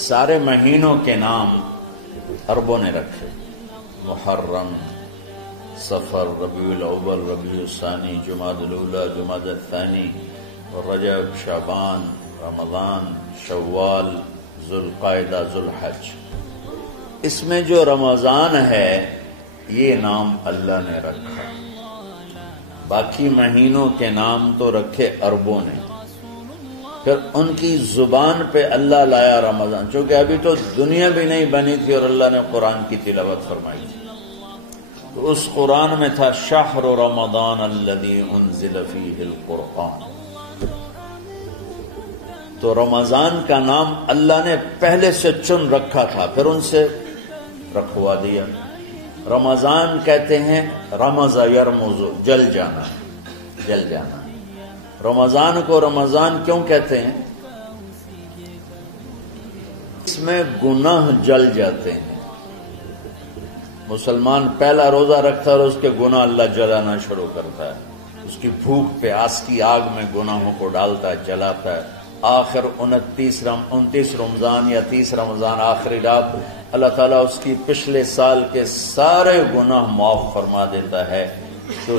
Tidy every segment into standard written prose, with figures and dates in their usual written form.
سارے مہینوں کے نام عربوں نے رکھے، محرم، صفر، ربیع الاول، ربیع الثانی، جمادی الاولی، جمادی الثانی، رجب، شعبان، رمضان، شوال، ذوالقعدہ، ذوالحج۔ اس میں جو رمضان ہے یہ نام اللہ نے رکھا، باقی مہینوں کے نام تو رکھے عربوں نے۔ پھر ان کی زبان پہ اللہ لایا رمضان، چونکہ ابھی تو دنیا بھی نہیں بنی تھی اور اللہ نے قرآن کی تلاوت فرمائی تھی، تو اس قرآن میں تھا شہر رمضان الذی انزل فیہ القرآن۔ تو رمضان کا نام اللہ نے پہلے سے چن رکھا تھا، پھر ان سے رکھوا دیا۔ رمضان کہتے ہیں رمض یرمز، جل جانا، جل جانا۔ رمضان کو رمضان کیوں کہتے ہیں؟ اس میں گناہ جل جاتے ہیں۔ مسلمان پہلا روزہ رکھتا ہے اور اس کے گناہ اللہ جلانا شروع کرتا ہے، اس کی بھوک پہ آس کی آگ میں گناہوں کو ڈالتا ہے، جلاتا ہے۔ آخر 29 رمضان یا 30 رمضان آخری رات اللہ تعالیٰ اس کی پچھلے سال کے سارے گناہ معاف فرما دیتا ہے۔ تو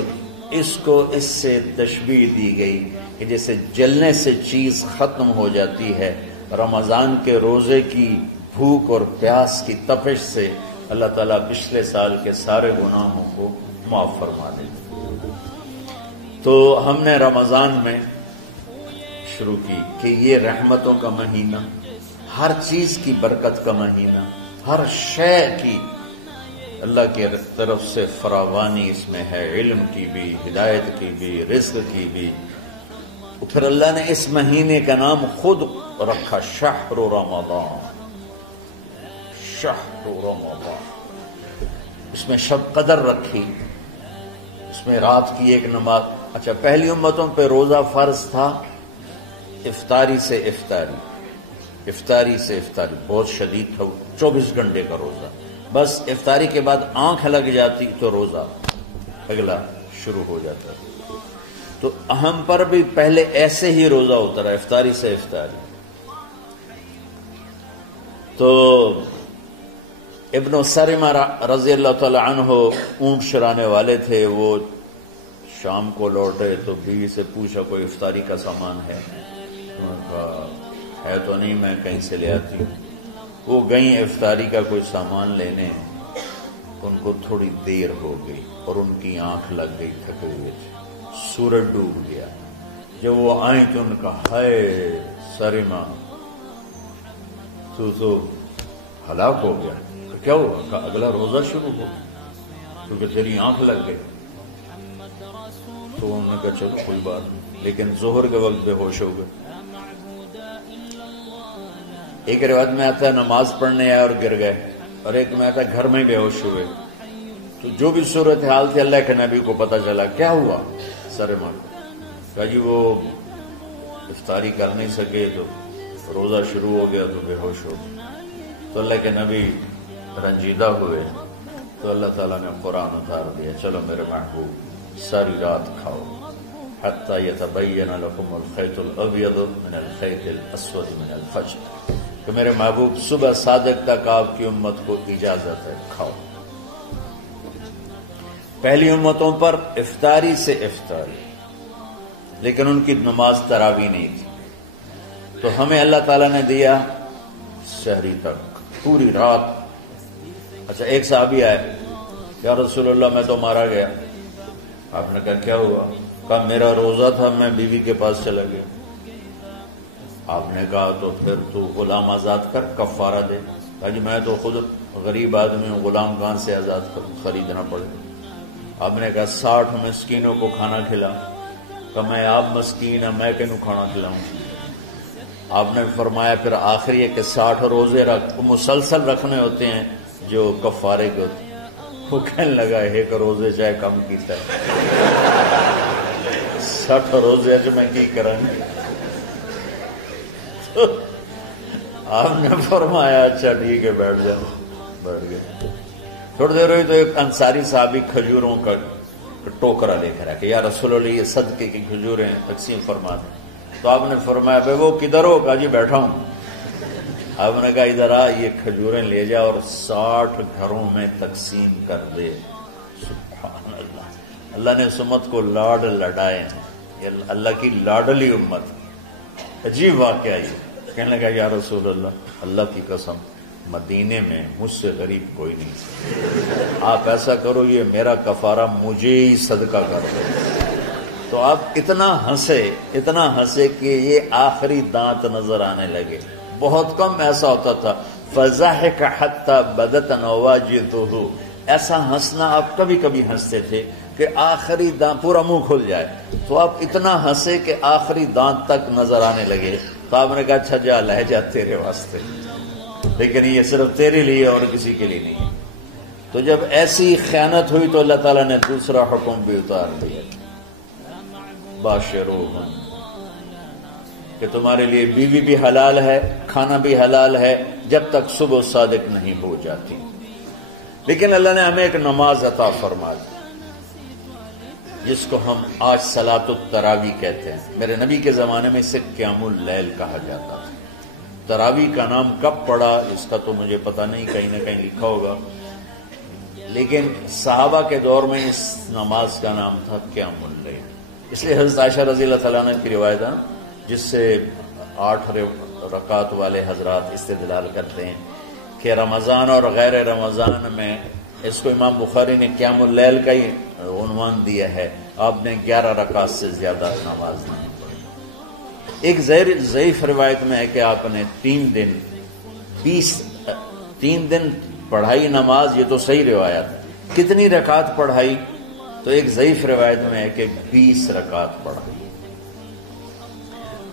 اس کو اس سے تشبیہ دی گئی کہ جیسے جلنے سے چیز ختم ہو جاتی ہے، رمضان کے روزے کی بھوک اور پیاس کی تپش سے اللہ تعالیٰ پچھلے سال کے سارے گناہوں کو معاف فرما دیتا ہے۔ تو ہم نے رمضان میں شروع کی کہ یہ رحمتوں کا مہینہ، ہر چیز کی برکت کا مہینہ، ہر شے کی اللہ کی طرف سے فراوانی اس میں ہے، علم کی بھی، ہدایت کی بھی، رزق کی بھی۔ پھر اللہ نے اس مہینے کا نام خود رکھا شہر رمضان، شہر رمضان۔ اس میں شب قدر رکھی، اس میں رات کی ایک نماز۔ اچھا، پہلی امتوں پہ روزہ فرض تھا افطاری سے افطاری، افطاری سے افطاری، بہت شدید تھا، 24 گھنٹے کا روزہ۔ بس افطاری کے بعد آنکھ لگ جاتی تو روزہ اگلا شروع ہو جاتا۔ تو ہم پر بھی پہلے ایسے ہی روزہ اترا، افطاری سے افطاری۔ تو ابن سرمہ رضی اللہ تعالی عنہ اونٹ چرانے والے تھے، وہ شام کو لوٹے تو بیوی سے پوچھا کوئی افطاری کا سامان ہے؟ انہوں نے کہا ہے تو نہیں، میں کہیں سے لے آتی ہوں۔ وہ گئیں افطاری کا کوئی سامان لینے، ان کو تھوڑی دیر ہو گئی اور ان کی آنکھ لگ گئی، تھکے ہوئے تھے، سورج ڈوب گیا۔ جب وہ آئیں تو ان نے کہا ہائے سرمہ تو ہلاک ہو گیا۔ کیا ہوا؟ کہا اگلا روزہ شروع ہو کیونکہ تیری آنکھ لگ گئی۔ تو انہوں نے کہا چلو کوئی بات نہیں، لیکن ظہر کے وقت بے ہوش ہو گئے۔ ایک روایت میں آتا ہے نماز پڑھنے آئے اور گر گئے، اور ایک میں آتا ہے گھر میں بے ہوش ہوئے۔ تو جو بھی صورتحال تھی اللہ کے نبی کو پتہ چلا۔ کیا ہوا؟ سرمہ کہا جی وہ افطاری کر نہیں سکے تو روزہ شروع ہو گیا تو بے ہوش ہو گئے۔ تو اللہ کے نبی رنجیدہ ہوئے تو اللہ تعالیٰ نے قرآن اتار دیا، چلو میرے محبوب ساری رات کھاؤ حتی یتبین لکم الخیط الابیض من الخیط الاسود من الفجر، کہ میرے محبوب صبح صادق تک آپ کی امت کو اجازت ہے، کھاؤ۔ پہلی امتوں پر افطاری سے افطاری، لیکن ان کی نماز تراویح نہیں تھی۔ تو ہمیں اللہ تعالیٰ نے دیا سحری تک، پوری رات۔ اچھا، ایک صحابی آئے، یا رسول اللہ میں تو مارا گیا۔ آپ نے کہا کیا ہوا؟ کہا میرا روزہ تھا، میں بیوی کے پاس چلا گیا۔ آپ نے کہا تو پھر تو غلام آزاد کر، کفارہ دے۔ کہا جی میں تو خود غریب آدمی ہوں، غلام کہاں سے آزاد خریدنا پڑے؟ آپ نے کہا 60 مسکینوں کو کھانا کھلا۔ کہ میں آپ مسکین ہیں، میں کینوں کھانا کھلاؤں؟ آپ نے فرمایا پھر آخری ہے کہ 60 روزے رکھ، مسلسل رکھنے ہوتے ہیں جو کفارے کے ہوتے ہیں۔ وہ کہنے لگا ایک روزے چاہے کم کیتا ہے، 60 روزے جو میں کی کروں گی۔ آپ نے فرمایا اچھا ٹھیک ہے بیٹھ جاؤ۔ بیٹھ گئے۔ تھوڑی دیر ہوئی تو ایک انصاری صحابی کھجوروں کا ٹوکرا لے کر آیا کہ یا رسول اللہ یہ صدقے کی کھجوریں تقسیم فرما دیں۔ تو آپ نے فرمایا بھائی وہ کدھر ہو؟ کہا جی بیٹھا ہوں۔ آپ نے کہا ادھر آ، یہ کھجوریں لے جا اور 60 گھروں میں تقسیم کر دے۔ سبحان اللہ، اللہ نے اس امت کو لاڈ لڈائے ہیں، یہ اللہ کی لاڈلی امت۔ عجیب واقعہ یہ، کہنے لگا یا رسول اللہ، اللہ کی قسم مدینے میں مجھ سے غریب کوئی نہیں، آپ ایسا کرو یہ میرا کفارہ مجھے ہی صدقہ کر دو۔ تو آپ اتنا ہنسے کہ یہ آخری دانت نظر آنے لگے۔ بہت کم ایسا ہوتا تھا، فضحك حتى بدت نواجذه، ایسا ہنسنا آپ کبھی کبھی ہنستے تھے کہ آخری دانت پورا منہ کھل جائے، تو آپ اتنا ہنسے کہ آخری دانت تک نظر آنے لگے۔ تو آپ نے کہا اچھا جا لے جا تیرے واسطے، لیکن یہ صرف تیرے لیے اور کسی کے لیے نہیں۔ تو جب ایسی خیانت ہوئی تو اللہ تعالیٰ نے دوسرا حکم بھی اتار دیا، باشروہن، کہ تمہارے لیے بیوی بھی حلال ہے، کھانا بھی حلال ہے جب تک صبح صادق نہیں ہو جاتی۔ لیکن اللہ نے ہمیں ایک نماز عطا فرما دی جس کو ہم آج صلاۃ التراویح کہتے ہیں۔ میرے نبی کے زمانے میں اسے قیام اللیل کہا جاتا تھا۔ تراویح کا نام کب پڑا اس کا تو مجھے پتہ نہیں، کہیں نہ کہیں لکھا ہوگا، لیکن صحابہ کے دور میں اس نماز کا نام تھا قیام اللیل۔ اس لیے حضرت عائشہ رضی اللہ تعالیٰ عنہ کی روایت ہے جس سے 8 رکعت والے حضرات استدلال کرتے ہیں کہ رمضان اور غیر رمضان میں اس کو امام بخاری نے قیام اللیل کا ہی عنوان دیا ہے، آپ نے 11 رکعت سے زیادہ نماز نہیں پڑھی۔ ایک ضعیف روایت میں ہے کہ آپ نے 3 دن پڑھائی نماز، یہ تو صحیح روایت ہے۔ کتنی رکعت پڑھائی؟ تو ایک ضعیف روایت میں ہے کہ 20 رکعت پڑھائی۔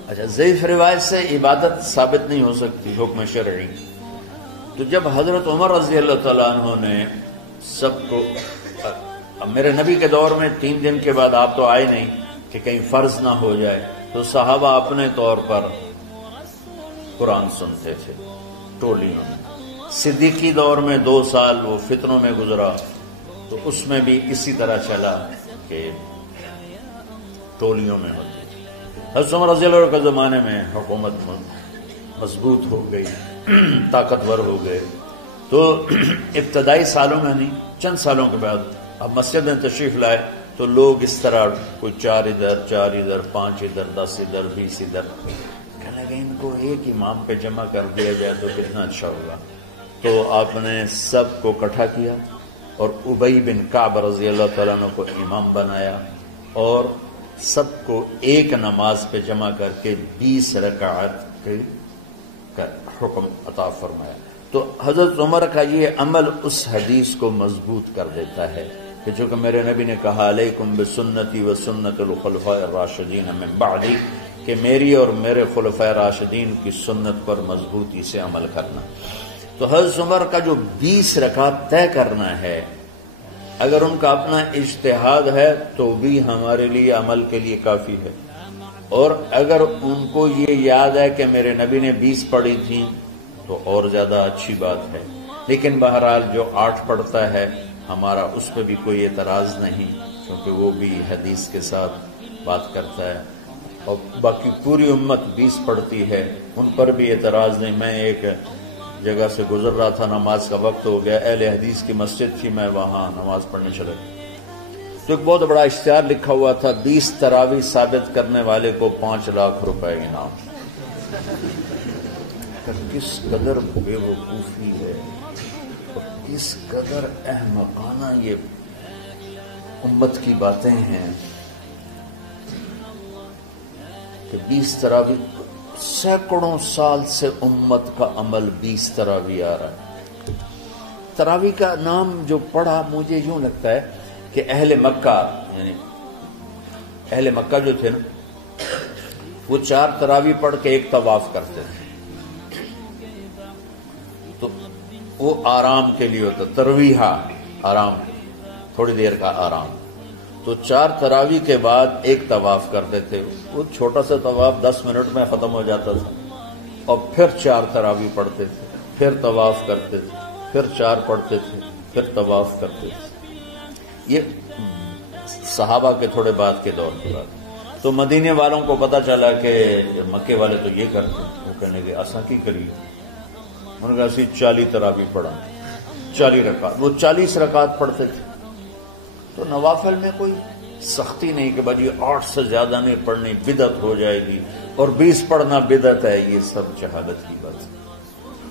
اچھا، ضعیف روایت سے عبادت ثابت نہیں ہو سکتی حکم شرعی۔ تو جب حضرت عمر رضی اللہ تعالیٰ عنہ نے سب کو، میرے نبی کے دور میں 3 دن کے بعد آپ تو آئے نہیں کہ کہیں فرض نہ ہو جائے، تو صحابہ اپنے طور پر قرآن سنتے تھے ٹولیوں میں۔ صدیقی دور میں 2 سال وہ فتنوں میں گزرا، تو اس میں بھی اسی طرح چلا کہ ٹولیوں میں ہوتی۔ حضرت عمر رضی اللہ عنہ کے زمانے میں حکومت مضبوط ہو گئی، طاقتور ہو گئے، تو ابتدائی سالوں میں نہیں، چند سالوں کے بعد اب مسجد میں تشریف لائے تو لوگ اس طرح کوئی 4 ادھر 4 ادھر 5 ادھر 10 ادھر 20 ادھر، کہنے لگے ان کو ایک امام پہ جمع کر دیا جائے تو کتنا اچھا ہوگا۔ تو آپ نے سب کو اکٹھا کیا اور ابی بن کعب رضی اللہ تعالیٰ عنہ کو امام بنایا اور سب کو ایک نماز پہ جمع کر کے 20 رکعت کا حکم عطا فرمایا۔ تو حضرت عمر کا یہ عمل اس حدیث کو مضبوط کر دیتا ہے کہ جو کہ میرے نبی نے کہا علیکم بسنتی و سنت الخلفاء الراشدین من بعدی، کہ میری اور میرے خلفاء راشدین کی سنت پر مضبوطی سے عمل کرنا۔ تو حضرت عمر کا جو 20 رکعت طے کرنا ہے، اگر ان کا اپنا اجتہاد ہے تو بھی ہمارے لیے عمل کے لیے کافی ہے، اور اگر ان کو یہ یاد ہے کہ میرے نبی نے 20 پڑھی تھیں تو اور زیادہ اچھی بات ہے۔ لیکن بہرحال جو 8 پڑھتا ہے ہمارا اس پہ بھی کوئی اعتراض نہیں، کیونکہ وہ بھی حدیث کے ساتھ بات کرتا ہے، اور باقی پوری امت 20 پڑھتی ہے، ان پر بھی اعتراض نہیں۔ میں ایک جگہ سے گزر رہا تھا، نماز کا وقت ہو گیا، اہل حدیث کی مسجد تھی، میں وہاں نماز پڑھنے چلا گیا، تو ایک بہت بڑا اشتہار لکھا ہوا تھا 20 تراویح ثابت کرنے والے کو 5 لاکھ روپے انعام۔ کس قدر بے وقوفی ہے اور کس قدر احمقانہ یہ امت کی باتیں ہیں کہ 20 تراویح، سینکڑوں سال سے امت کا عمل 20 تراویح آ رہا ہے۔ تراویح کا نام جو پڑھا مجھے یوں لگتا ہے کہ اہل مکہ، یعنی اہل مکہ جو تھے نا، وہ 4 تراویح پڑھ کے ایک طواف کرتے تھے، تو وہ آرام کے لیے ہوتا، ترویحہ آرام، تھوڑی دیر کا آرام۔ تو 4 تراویح کے بعد ایک طواف کرتے تھے، وہ چھوٹا سا طواف 10 منٹ میں ختم ہو جاتا تھا، اور پھر 4 تراویح پڑھتے تھے، پھر طواف کرتے تھے، پھر 4 پڑھتے تھے، پھر طواف کرتے تھے۔ یہ صحابہ کے تھوڑے بعد کے دور کی بات۔ تو مدینے والوں کو پتہ چلا کہ مکے والے تو یہ کرتے ہیں، وہ کہنے لگے اساں کی کریے، انہوں نے کہا اسی 40 تراویح پڑھا، 40 رکعت، وہ 40 رکعت پڑھتے تھے۔ تو نوافل میں کوئی سختی نہیں کہ بھائی 8 سے زیادہ نہیں پڑھنی، بدعت ہو جائے گی، اور 20 پڑھنا بدعت ہے، یہ سب جہالت کی بات ہے۔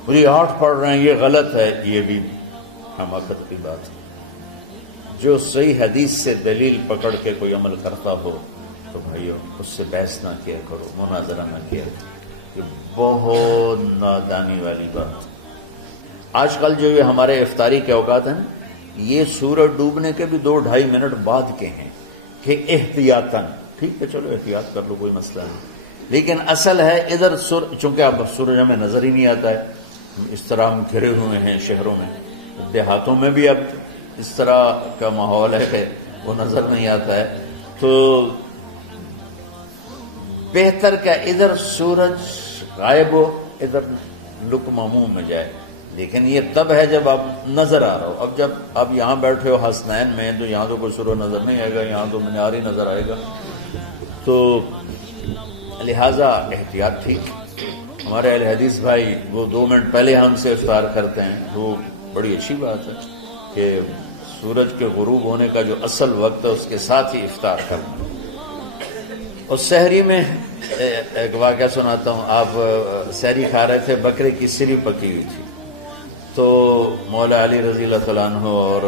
اور یہ 8 پڑھ رہے ہیں یہ غلط ہے، یہ بھی حماقت کی بات ہے۔ جو صحیح حدیث سے دلیل پکڑ کے کوئی عمل کرتا ہو تو بھائیو اس سے بحث نہ کیا کرو، مناظرہ نہ کیا کرو، یہ بہت نادانی والی بات۔ آج کل جو یہ ہمارے افطاری کے اوقات ہیں، یہ سورج ڈوبنے کے بھی 2-2.5 منٹ بعد کے ہیں کہ احتیاطاً، ٹھیک ہے چلو احتیاط کر لو کوئی مسئلہ نہیں، لیکن اصل ہے ادھر چونکہ اب سورج ہمیں نظر ہی نہیں آتا ہے، اس طرح ہم گھرے ہوئے ہیں شہروں میں، دیہاتوں میں بھی اب اس طرح کا ماحول ہے کہ وہ نظر نہیں آتا ہے، تو بہتر کہ ادھر سورج غائب ہو ادھر لقمہ منہ میں جائے، لیکن یہ تب ہے جب آپ نظر آ رہا ہو۔ اب جب آپ یہاں بیٹھے ہو حسنین میں تو یہاں تو کوئی سورج نظر نہیں آئے گا، یہاں تو منار ہی نظر آئے گا، تو لہذا احتیاط ٹھیک۔ ہمارے اہل حدیث بھائی وہ 2 منٹ پہلے ہم سے افطار کرتے ہیں، وہ بڑی اچھی بات ہے کہ سورج کے غروب ہونے کا جو اصل وقت ہے اس کے ساتھ ہی افطار کرنا۔ اور سحری میں ایک واقعہ سناتا ہوں، آپ سحری کھا رہے تھے، بکرے کی سری پکی ہوئی تھی، تو مولا علی رضی اللہ تعالیٰ عنہ اور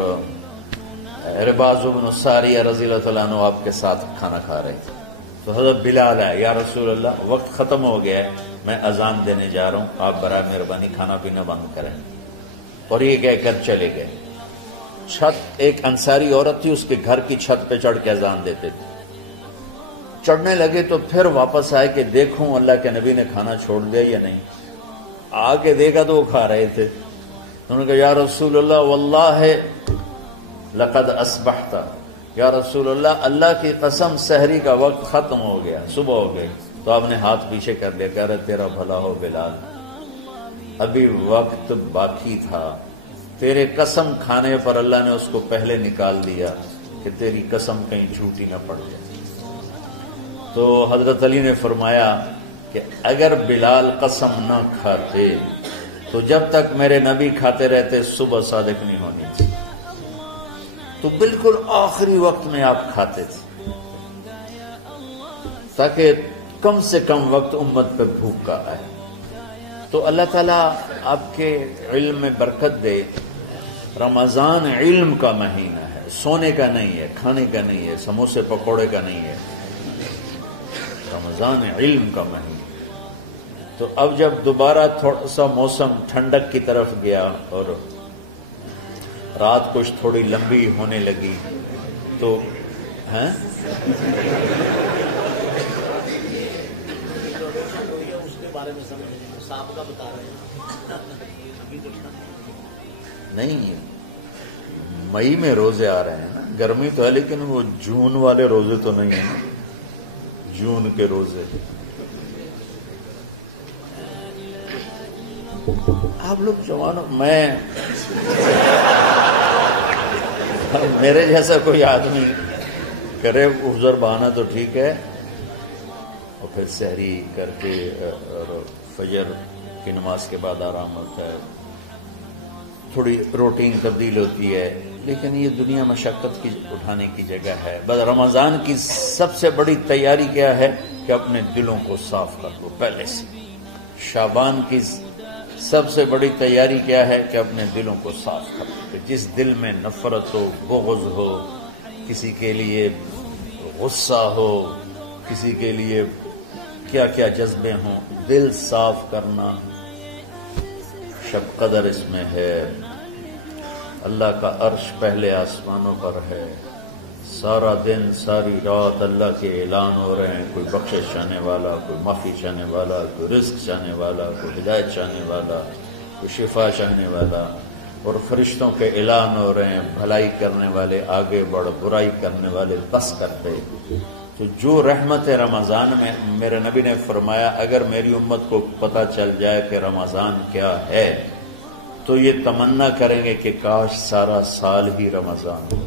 عرباض بن ساریہ رضی اللہ تعالیٰ عنہ آپ کے ساتھ کھانا کھا رہے تھے، تو حضرت بلال آئے، یا رسول اللہ وقت ختم ہو گیا ہے، میں اذان دینے جا رہا ہوں، آپ برائے مہربانی کھانا پینا بند کریں، اور یہ کہہ کر چلے گئے۔ چھت ایک انصاری عورت تھی، اس کے گھر کی چھت پہ چڑھ کے اذان دیتے تھے، چڑھنے لگے تو پھر واپس آئے کہ دیکھوں اللہ کے نبی نے کھانا چھوڑ دیا یا نہیں، آ کے دیکھا تو وہ کھا رہے تھے، انہوں نے کہا یا رسول اللہ واللہ لقد اصبحت، یا رسول اللہ اللہ کی قسم سحری کا وقت ختم ہو گیا، صبح ہو گئی، تو آپ نے ہاتھ پیچھے کر لیا، کہہ رہے تیرا بھلا ہو بلال، ابھی وقت باقی تھا، تیرے قسم کھانے پر اللہ نے اس کو پہلے نکال دیا کہ تیری قسم کہیں جھوٹی نہ پڑ جائے۔ تو حضرت علی نے فرمایا کہ اگر بلال قسم نہ کھاتے تو جب تک میرے نبی کھاتے رہتے صبح صادق نہیں ہونی تھی، تو بالکل آخری وقت میں آپ کھاتے تھے تاکہ کم سے کم وقت امت پہ بھوک کا آئے۔ تو اللہ تعالیٰ آپ کے علم میں برکت دے۔ رمضان علم کا مہینہ ہے، سونے کا نہیں ہے، کھانے کا نہیں ہے، سموسے پکوڑے کا نہیں ہے، رمضان علم کا مہینہ۔ تو اب جب دوبارہ تھوڑا سا موسم ٹھنڈک کی طرف گیا اور رات کچھ تھوڑی لمبی ہونے لگی تو نہیں، مئی میں روزے آ رہے ہیں نا، گرمی تو ہے لیکن وہ جون والے روزے تو نہیں ہیں نا، جون کے روزے۔ آپ لوگ جوانوں، میں میرے جیسا کوئی آدمی کرے عذر بہانا تو ٹھیک ہے، اور پھر سحری کر کے اور فجر کی نماز کے بعد آرام ہوتا ہے، تھوڑی روٹین تبدیل ہوتی ہے، لیکن یہ دنیا مشقت کی اٹھانے کی جگہ ہے۔ بس رمضان کی سب سے بڑی تیاری کیا ہے کہ اپنے دلوں کو صاف کر لو پہلے سے۔ شعبان کی سب سے بڑی تیاری کیا ہے کہ اپنے دلوں کو صاف کر لو، کہ جس دل میں نفرت ہو، بغض ہو، کسی کے لیے غصہ ہو، کسی کے لیے کیا کیا جذبے ہوں، دل صاف کرنا۔ شب قدر اس میں ہے، اللہ کا عرش پہلے آسمانوں پر ہے، سارا دن ساری رات اللہ کے اعلان ہو رہے ہیں، کوئی بخشش چاہنے والا، کوئی معافی چاہنے والا، کوئی رزق چاہنے والا، کوئی ہدایت چاہنے والا، کوئی شفا چاہنے والا، اور فرشتوں کے اعلان ہو رہے ہیں، بھلائی کرنے والے آگے بڑھ، برائی کرنے والے بس کر دے۔ تو جو رحمت رمضان میں، میرے نبی نے فرمایا اگر میری امت کو پتہ چل جائے کہ رمضان کیا ہے تو یہ تمنا کریں گے کہ کاش سارا سال ہی رمضان ہو۔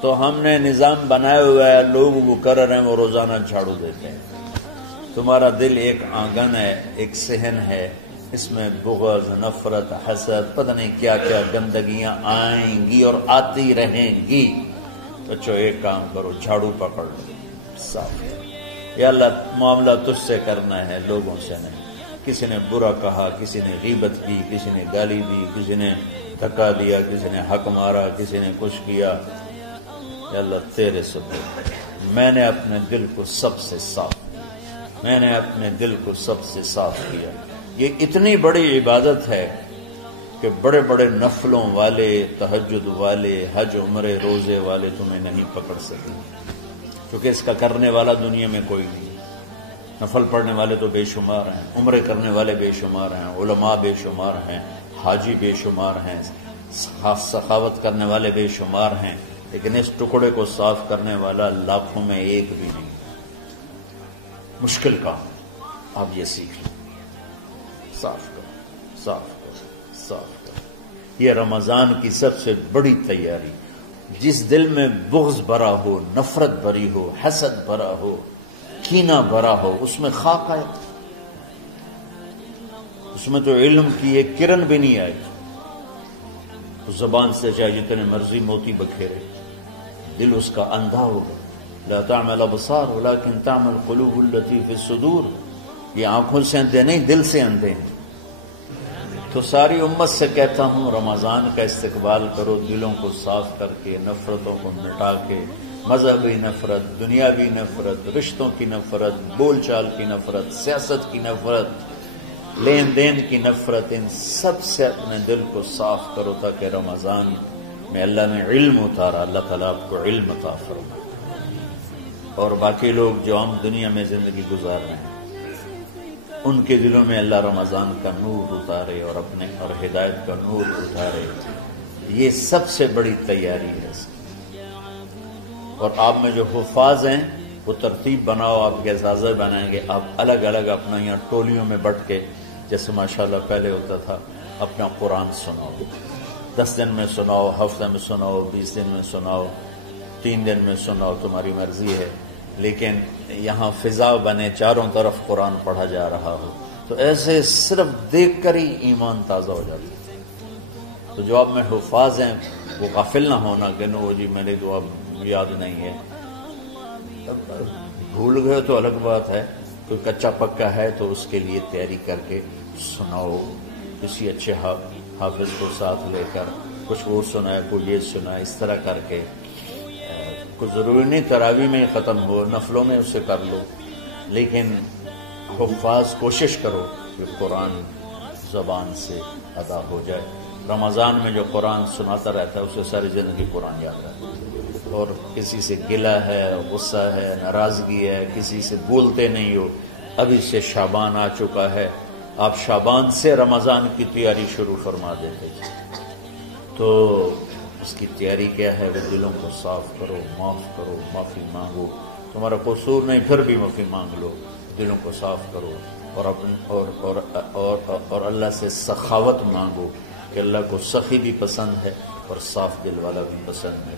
تو ہم نے نظام بنایا ہوا ہے، لوگ وہ کر رہے ہیں، وہ روزانہ جھاڑو دیتے ہیں۔ تمہارا دل ایک آنگن ہے، ایک صحن ہے، اس میں بغض، نفرت، حسد، پتہ نہیں کیا کیا گندگیاں آئیں گی اور آتی رہیں گی۔ بچوں ایک کام کرو، جھاڑو پکڑ لو، صاف کرو۔ یا اللہ معاملہ تجھ سے کرنا ہے، لوگوں سے نہیں۔ کسی نے برا کہا، کسی نے غیبت کی، کسی نے گالی دی، کسی نے دھکا دیا، کسی نے حق مارا، کسی نے کچھ کیا، یا اللہ تیرے سپرد میں نے اپنے دل کو سب سے صاف کیا، میں نے اپنے دل کو سب سے صاف کیا۔ یہ اتنی بڑی عبادت ہے کہ بڑے بڑے نفلوں والے، تہجد والے، حج عمرے روزے والے تمہیں نہیں پکڑ سکے، کیونکہ اس کا کرنے والا دنیا میں کوئی نہیں۔ نفل پڑھنے والے تو بے شمار ہیں، عمرے کرنے والے بے شمار ہیں، علماء بے شمار ہیں، حاجی بے شمار ہیں، سخاوت کرنے والے بے شمار ہیں، لیکن اس ٹکڑے کو صاف کرنے والا لاکھوں میں ایک بھی نہیں۔ مشکل کام، آپ یہ سیکھ لیں، صاف کرو، صاف کرو، صاف کرو۔ یہ رمضان کی سب سے بڑی تیاری۔ جس دل میں بغض بھرا ہو، نفرت بھری ہو، حسد بھرا ہو، کینہ بھرا ہو، اس میں خاک آئے، اس میں تو علم کی ایک کرن بھی نہیں آئے۔ زبان سے چاہے جتنے مرضی موتی بکھیرے، دل اس کا اندھا ہوگا۔ لا تعمل ابصار ولكن تعمل القلوب التي في الصدور۔ یہ آنکھوں سے اندھے نہیں، دل سے اندھے ہیں۔ تو ساری امت سے کہتا ہوں، رمضان کا استقبال کرو، دلوں کو صاف کر کے، نفرتوں کو مٹا کے، مذہبی نفرت، دنیاوی نفرت، رشتوں کی نفرت، بول چال کی نفرت، سیاست کی نفرت، لین دین کی نفرت، ان سب سے اپنے دل کو صاف کرو، تاکہ رمضان میں اللہ نے علم اتارا، اللہ تعالیٰ آپ کو علم عطا فرمائے، اور باقی لوگ جو عام دنیا میں زندگی گزار رہے ہیں ان کے دلوں میں اللہ رمضان کا نور اتارے، اور ہدایت کا نور اتارے۔ یہ سب سے بڑی تیاری ہے اس کی۔ اور آپ میں جو حفاظ ہیں وہ ترتیب بناؤ، آپ کے اعزازے بنائیں گے، آپ الگ الگ اپنا یہاں ٹولیوں میں بٹ کے، جیسے ماشاءاللہ پہلے ہوتا تھا، اپنا قرآن سناؤ، 10 دن میں سناؤ، ہفتہ میں سناؤ، 20 دن میں سناؤ، 3 دن میں سناؤ، تمہاری مرضی ہے، لیکن یہاں فضا بنے، چاروں طرف قرآن پڑھا جا رہا ہو، تو ایسے صرف دیکھ کر ہی ایمان تازہ ہو جاتا ہے۔ تو جو آپ میں حفاظ ہیں وہ غافل نہ ہونا کہ نو جی میں نے تو اب یاد نہیں ہے، بھول گئے تو الگ بات ہے، کوئی کچا پکا ہے تو اس کے لیے تیاری کر کے سناؤ، کسی اچھے حافظ کو ساتھ لے کر، کچھ وہ سنائے، کوئی یہ سنائے، اس طرح کر کے، کوئی ضروری نہیں تراویح میں ختم ہو، نفلوں میں اسے کر لو، لیکن حفاظ کوشش کرو کہ قرآن زبان سے ادا ہو جائے۔ رمضان میں جو قرآن سناتا رہتا ہے اسے ساری زندگی قرآن یاد رہتا ہے، اور کسی سے گلہ ہے، غصہ ہے، ناراضگی ہے، کسی سے بولتے نہیں ہو۔ ابھی سے شعبان آ چکا ہے، آپ شعبان سے رمضان کی تیاری شروع فرما دیتے تھے، تو اس کی تیاری کیا ہے؟ وہ دلوں کو صاف کرو، معاف کرو، معافی مانگو، تمہارا قصور نہیں پھر بھی معافی مانگ لو، دلوں کو صاف کرو، اور اللہ سے سخاوت مانگو کہ اللہ کو سخی بھی پسند ہے اور صاف دل والا بھی پسند ہے۔